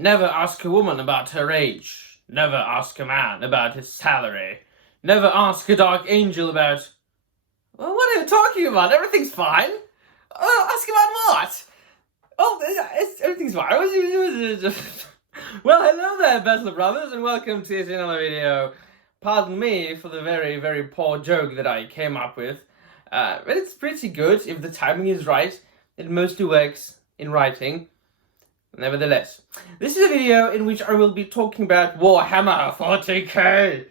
Never ask a woman about her age. Never ask a man about his salary. Never ask a dark angel about... Well, what are you talking about? Everything's fine. Ask about what? Oh, everything's fine. Well, hello there, Bachelor Brothers, and welcome to yet another video. Pardon me for the very, very poor joke that I came up with. But it's pretty good if the timing is right. It mostly works in writing. Nevertheless, this is a video in which I will be talking about Warhammer 40k.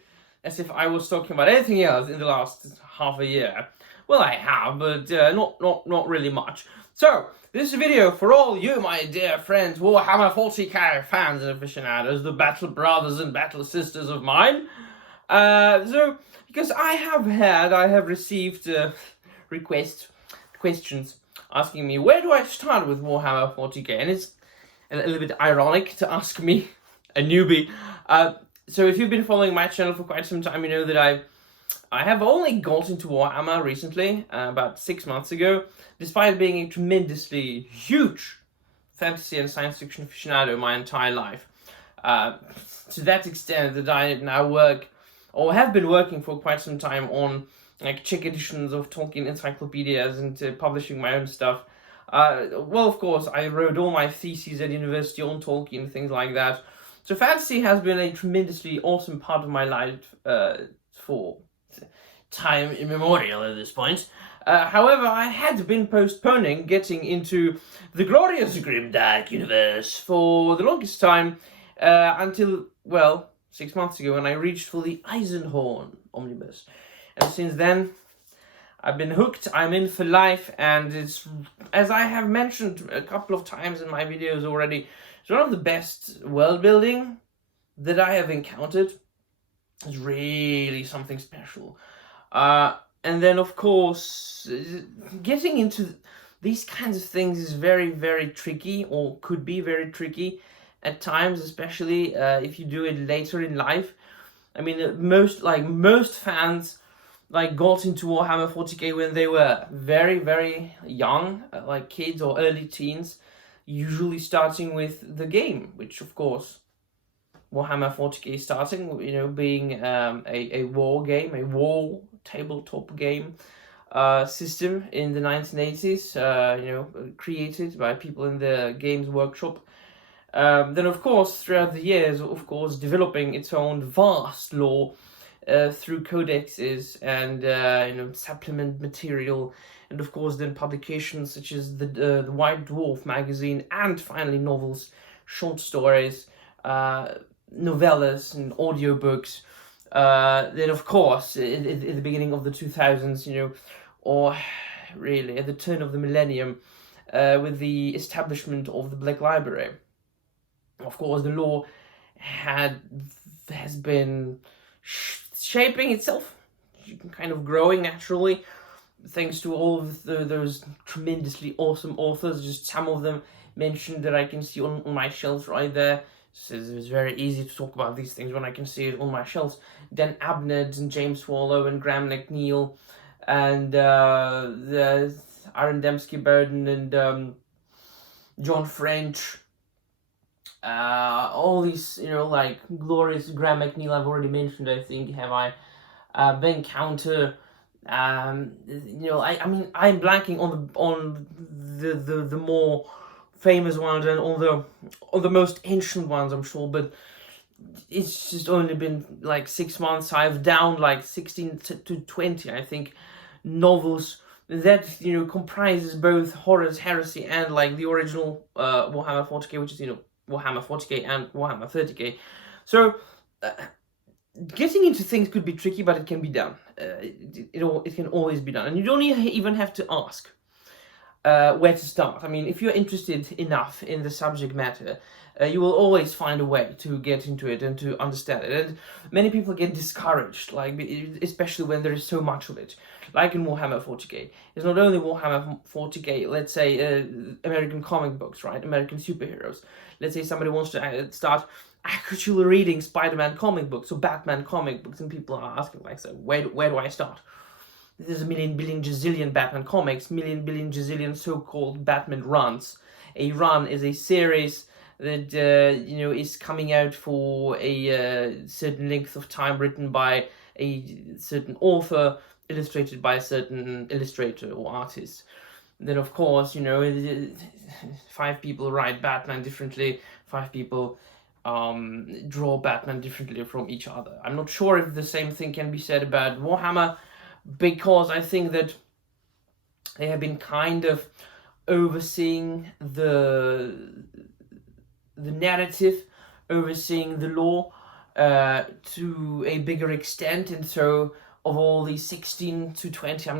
As if I was talking about anything else in the last half a year. Well, I have, but not really much. So, this is a video for all you, my dear friends, Warhammer 40k fans and aficionados, the Battle Brothers and Battle Sisters of mine. Because I have received questions asking me, where do I start with Warhammer 40k? And it's a little bit ironic to ask me, a newbie. So if you've been following my channel for quite some time, you know that I have only got into Warhammer recently, about 6 months ago, despite being a tremendously huge fantasy and science fiction aficionado my entire life. To that extent that I now work, or have been working for quite some time on like Czech editions of Tolkien encyclopedias and publishing my own stuff. Well, of course, I wrote all my theses at university on Tolkien and things like that. So fantasy has been a tremendously awesome part of my life for time immemorial at this point. However, I had been postponing getting into the glorious Grimdark universe for the longest time until, well, 6 months ago when I reached for the Eisenhorn omnibus. And since then, I've been hooked, I'm in for life, and it's, as I have mentioned a couple of times in my videos already, it's one of the best world building that I have encountered. It's really something special. And then, of course, getting into these kinds of things is very, very tricky, or could be very tricky at times, especially if you do it later in life. I mean, most fans got into Warhammer 40k when they were very, very young, like kids or early teens, usually starting with the game, which of course Warhammer 40k starting, you know, being a war game, a war tabletop game system in the 1980s, you know, created by people in the Games Workshop. Then of course throughout the years, of course, developing its own vast lore through codexes and you know, supplement material, and of course then publications such as the White Dwarf magazine, and finally novels, short stories, novellas and audiobooks. Then of course in the beginning of the 2000s, you know, or really at the turn of the millennium, with the establishment of the Black Library, of course the lore has been shaping itself, kind of growing naturally, thanks to all of those tremendously awesome authors. Just some of them mentioned that I can see on my shelves right there. So it's very easy to talk about these things when I can see it on my shelves. Dan Abnett and James Swallow and Graham McNeil and the Aaron Dembski-Bowden and John French. All these, you know, like glorious Graham McNeil I've already mentioned, I think, have I, Ben Counter, you know, I mean, I'm blanking on the more famous ones and on the most ancient ones, I'm sure, but it's just only been like 6 months. I've downed like 16 to 20, I think, novels that, you know, comprises both Horus Heresy and like the original Warhammer 40k, which is, you know, Warhammer 40k and Warhammer 30k. So getting into things could be tricky, but it can be done. It can always be done, and you don't even have to ask where to start. I mean, if you're interested enough in the subject matter, you will always find a way to get into it and to understand it. And many people get discouraged, like especially when there is so much of it. Like in Warhammer 40k, it's not only Warhammer 40k. Let's say American comic books, right? American superheroes. Let's say somebody wants to start actually reading Spider-Man comic books or Batman comic books, and people are asking, like, so where do I start? There's a million, billion, gazillion Batman comics, million, billion, gazillion so-called Batman runs. A run is a series that is coming out for a certain length of time, written by a certain author, illustrated by a certain illustrator or artist. Then of course, 5 people write Batman differently, 5 people draw Batman differently from each other. I'm not sure if the same thing can be said about Warhammer, because I think that they have been kind of overseeing the narrative, overseeing the lore to a bigger extent, and so of all these 16 to 20, I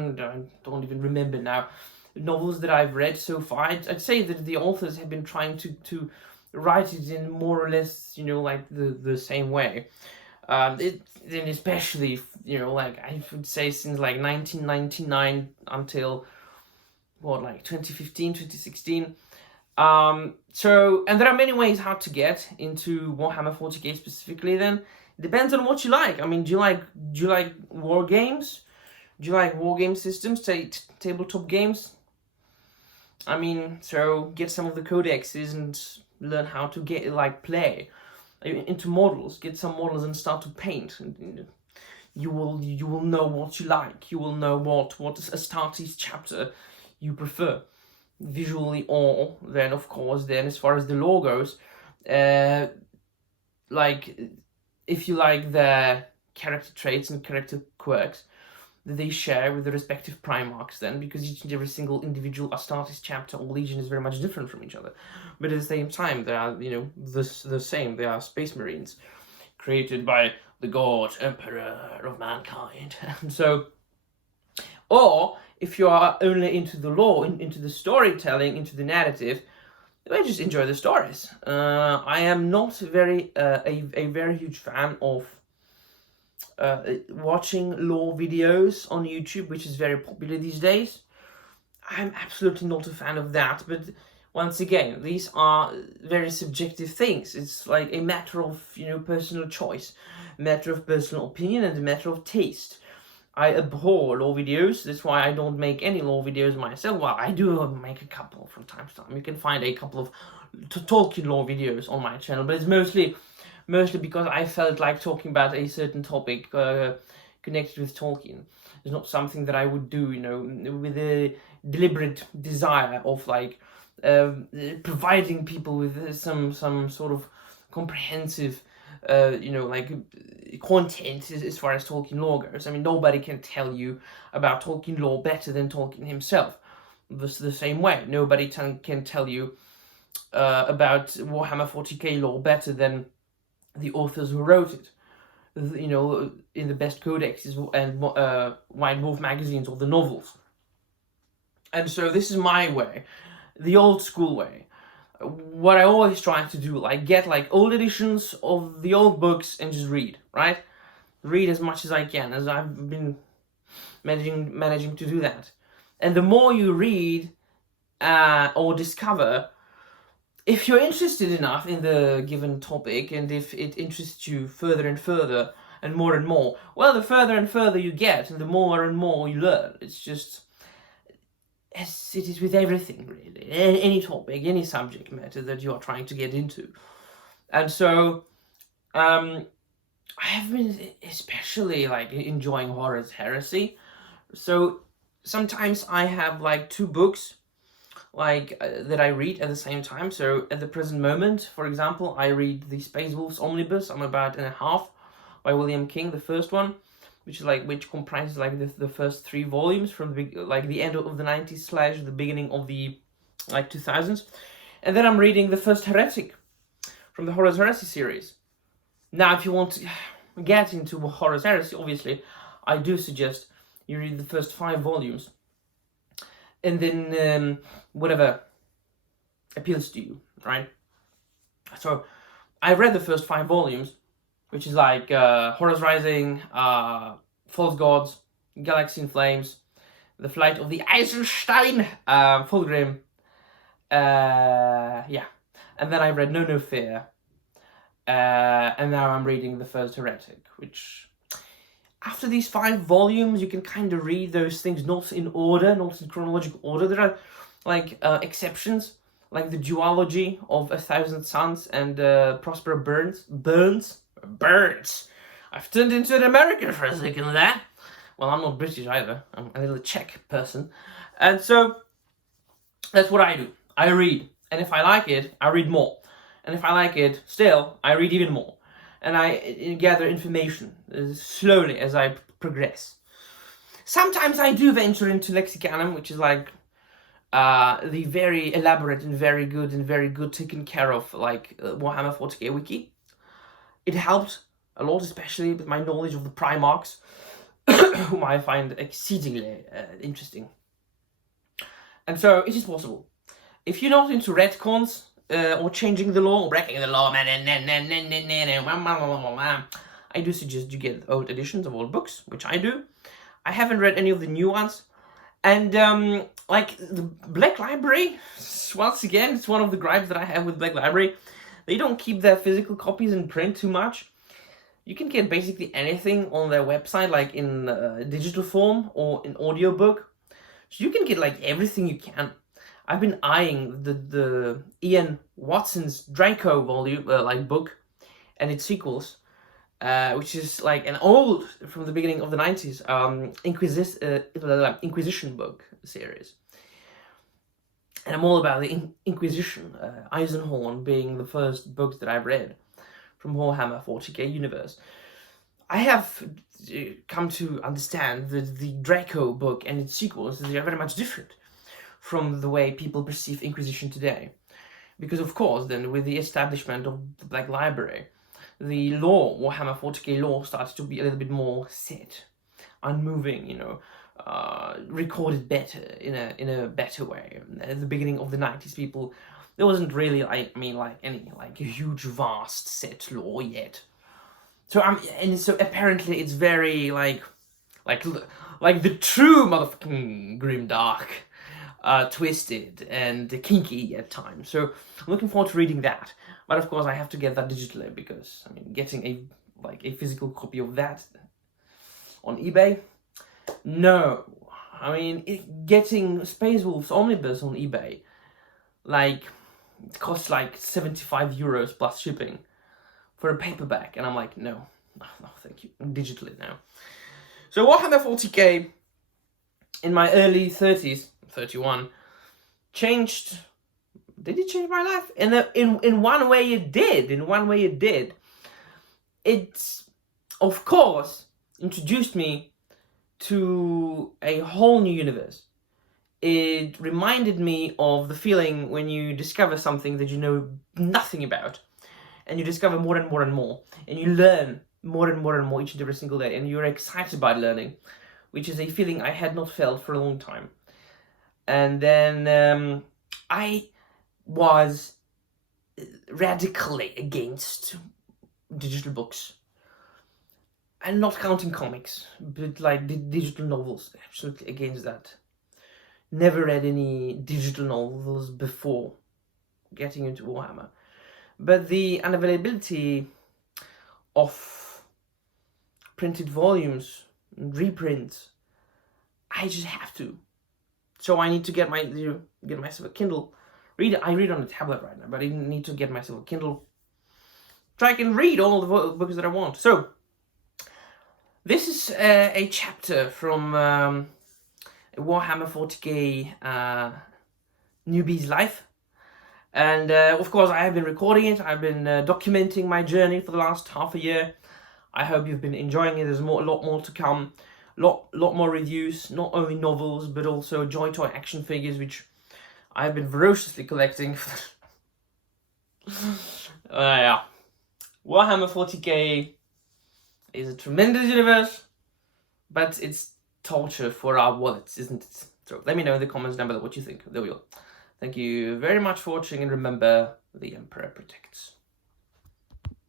don't even remember now, novels that I've read so far, I'd say that the authors have been trying to write it in more or less, like the same way. And especially, I would say since like 1999 until, 2015, 2016. So, and there are many ways how to get into Warhammer 40k specifically then. It depends on what you like. I mean, do you like war games? Do you like war game systems, tabletop games? I mean, so get some of the codexes and learn how to play into models. Get some models and start to paint. And you will know what you like. You will know what Astartes chapter you prefer, visually, or then of course as far as the lore goes, if you like the character traits and character quirks that they share with the respective Primarchs, then, because each and every single individual Astartes chapter or legion is very much different from each other, but at the same time they are the same. They are Space Marines created by the God Emperor of mankind. So, or if you are only into the lore, into the storytelling, into the narrative, I just enjoy the stories. I am not a very huge fan of watching lore videos on YouTube, which is very popular these days. I'm absolutely not a fan of that, but once again, these are very subjective things. It's like a matter of personal choice, a matter of personal opinion, and a matter of taste. I abhor lore videos. That's why I don't make any lore videos myself. Well, I do make a couple from time to time. You can find a couple of Tolkien lore videos on my channel, but it's mostly because I felt like talking about a certain topic connected with Tolkien. It's not something that I would do, with a deliberate desire of providing people with some sort of comprehensive content as far as Tolkien lore goes. I mean, nobody can tell you about Tolkien lore better than Tolkien himself. The same way, nobody can tell you about Warhammer 40k lore better than the authors who wrote it. In the best codexes and White Wolf magazines or the novels. And so this is my way, the old school way. What I always try to do, get old editions of the old books and just read, right? Read as much as I can, as I've been managing to do that. And the more you read or discover, if you're interested enough in the given topic, and if it interests you further and further and more, well, the further and further you get, and the more and more you learn. It's just, as it is with everything, really. Any topic, any subject matter that you are trying to get into. And so, I have been especially enjoying Horus Heresy. So sometimes I have 2 books that I read at the same time. So at the present moment, for example, I read the Space Wolves Omnibus. I'm about in a half by William King, the first one, which comprises the first 3 volumes from the end of the 90s / the beginning of the 2000s. And then I'm reading the first Heretic from the Horus Heresy series. Now, if you want to get into Horus Heresy, obviously, I do suggest you read the first 5 volumes. And then whatever appeals to you, right? So I read the first 5 volumes, which is Horus Rising, False Gods, Galaxy in Flames, The Flight of the Eisenstein, Fulgrim, yeah. And then I read No Fear, and now I'm reading the first Heretic, which, after these 5 volumes, you can kind of read those things not in order, not in chronological order. There are exceptions, like the duology of A Thousand Suns and Prosper Burns. I've turned into an American for a second there. Well, I'm not British either. I'm a little Czech person. And so, that's what I do. I read. And if I like it, I read more. And if I like it still, I read even more. And I gather information slowly as I progress. Sometimes I do venture into Lexicanum, which is like the very elaborate and very good taken care of like Warhammer 40k wiki. It helped a lot, especially with my knowledge of the Primarchs, whom I find exceedingly interesting. And so it is possible. If you're not into retcons or changing the law or breaking the law, I do suggest you get old editions of old books, which I do. I haven't read any of the new ones. And like the Black Library, once again, it's one of the gripes that I have with Black Library. They don't keep their physical copies in print too much. You can get basically anything on their website, like in digital form or in audiobook. So you can get like everything you can. I've been eyeing the Ian Watson's Draco volume, like book, and its sequels, which is like an old, from the beginning of the 90s, Inquisition book series. And I'm all about the Inquisition, Eisenhorn being the first books that I've read from Warhammer 40k universe. I have come to understand that the Draco book and its sequels, they are very much different from the way people perceive Inquisition today. Because of course, then with the establishment of the Black Library, the lore, Warhammer 40k lore, started to be a little bit more set, unmoving, you know, recorded better, in a better way. At the beginning of the 90s, people, there wasn't really, like any like a huge, vast set lore yet. So so apparently it's very like the true motherfucking grimdark, twisted and kinky at times. So I'm looking forward to reading that. But of course I have to get that digitally, because I mean, getting a physical copy of that on eBay, no. I mean, getting Space Wolves Omnibus on eBay, like, it costs like 75 euros plus shipping for a paperback, and I'm like, no, thank you, digitally now. So Warhammer 40k, in my early 30s, 31, changed. Did it change my life? In one way it did. It, of course, introduced me to a whole new universe. It reminded me of the feeling when you discover something that you know nothing about, and you discover more and more and more, and you learn more and more each and every single day, and you're excited by learning, which is a feeling I had not felt for a long time. And then I was radically against digital books. And not counting comics, but like digital novels, absolutely against that. Never read any digital novels before getting into Warhammer. But the unavailability of printed volumes, reprints, I just have to. So I need to get myself a Kindle. I read on a tablet right now, but I need to get myself a Kindle so I can read all the books that I want. So this is a chapter from Warhammer 40k newbie's life, and of course I have been recording it. I've been documenting my journey for the last half a year. I hope you've been enjoying it. There's a lot more to come, lot more reviews, not only novels but also Joy Toy action figures, which I've been ferociously collecting. Yeah, Warhammer 40k is a tremendous universe, but it's torture for our wallets, isn't it? So let me know in the comments down below what you think. There we go. Thank you very much for watching, and remember, the Emperor protects.